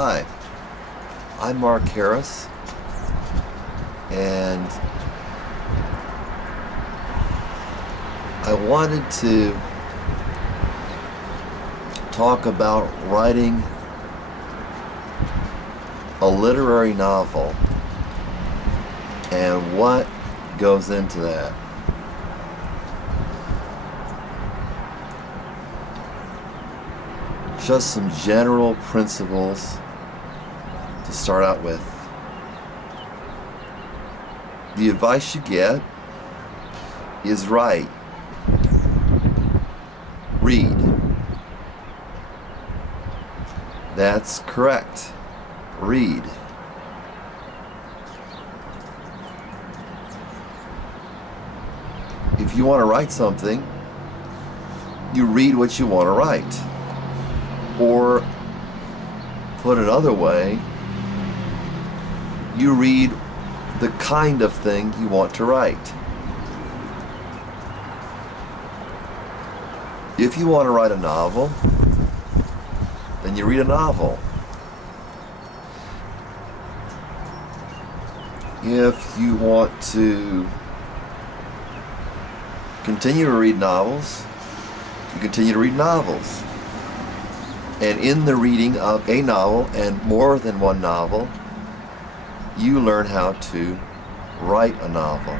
Hi, I'm Mark Harris, and I wanted to talk about writing a literary novel and what goes into that. Just some general principles to start out with. The advice you get is write. Read. That's correct. Read. If you want to write something, you read what you want to write. Or, put another way, you read the kind of thing you want to write. If you want to write a novel, then you read a novel. If you want to continue to read novels, you continue to read novels. And in the reading of a novel, and more than one novel, you learn how to write a novel.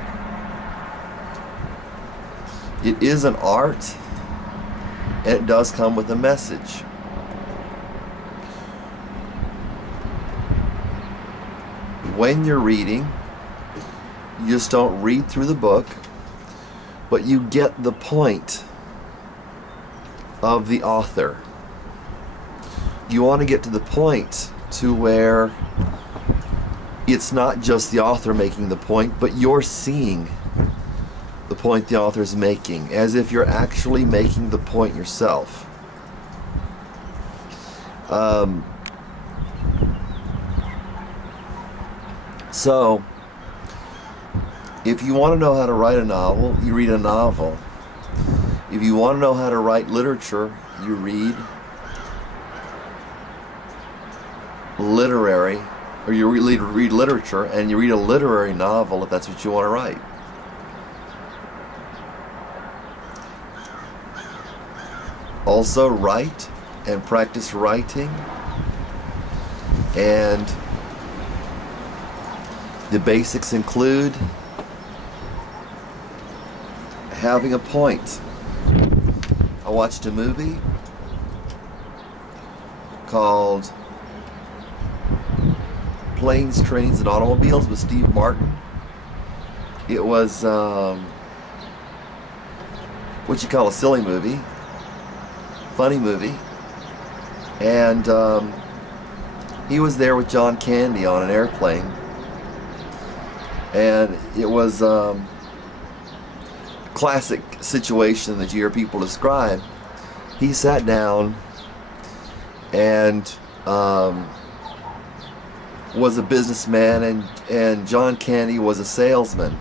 It is an art, and it does come with a message. When you're reading, you just don't read through the book, but you get the point of the author. You want to get to the point to where it's not just the author making the point, but you're seeing the point the author is making, as if you're actually making the point yourself. So, if you want to know how to write a novel, you read a novel. If you want to know how to write literature, you read literary, or you read literature, and you read a literary novel if that's what you want to write. Also, write and practice writing, and the basics include having a point. I watched a movie called Planes, Trains, and Automobiles with Steve Martin. It was what you call a silly movie, funny movie, and he was there with John Candy on an airplane, and it was classic situation that you hear people describe. He sat down and was a businessman, and John Candy was a salesman,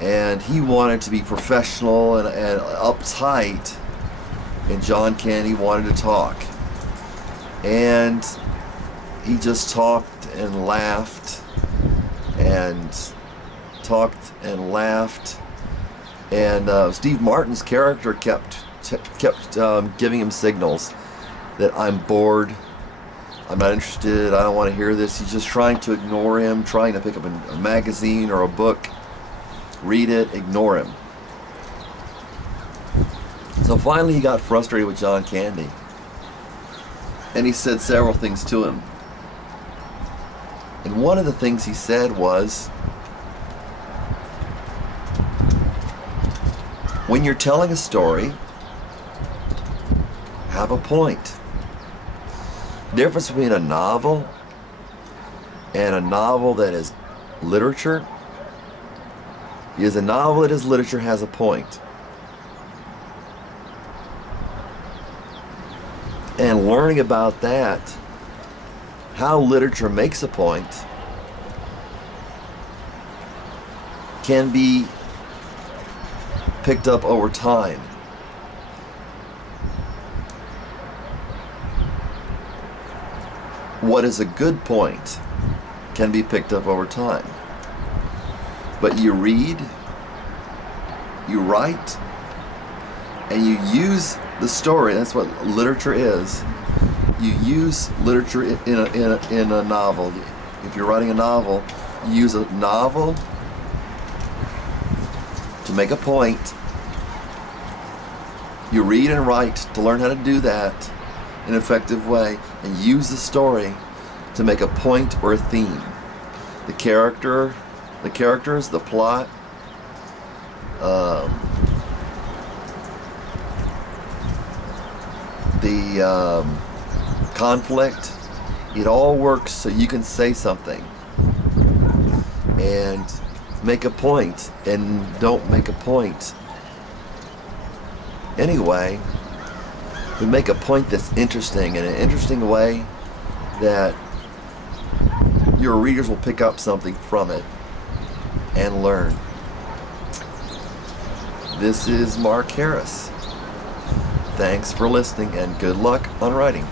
and he wanted to be professional and uptight, and John Candy wanted to talk, and he just talked and laughed and talked and laughed, and Steve Martin's character kept giving him signals that I'm bored, I'm not interested, I don't want to hear this. He's just trying to ignore him, trying to pick up a magazine or a book, read it, ignore him. So finally he got frustrated with John Candy, and he said several things to him. And one of the things he said was, when you're telling a story, have a point. The difference between a novel and a novel that is literature is a novel that is literature has a point. And learning about that, how literature makes a point, can be picked up over time. what is a good point can be picked up over time. But you read, you write, and you use the story. That's what literature is. You use literature in a novel. If you're writing a novel, you use a novel to make a point. You read and write to learn how to do that in an effective way, and use the story to make a point or a theme. The characters, the plot, the conflict, it all works so you can say something and make a point, and don't make a point anyway, but make a point that's interesting, in an interesting way that your readers will pick up something from it and learn. This is Mark Harris. Thanks for listening, and good luck on writing.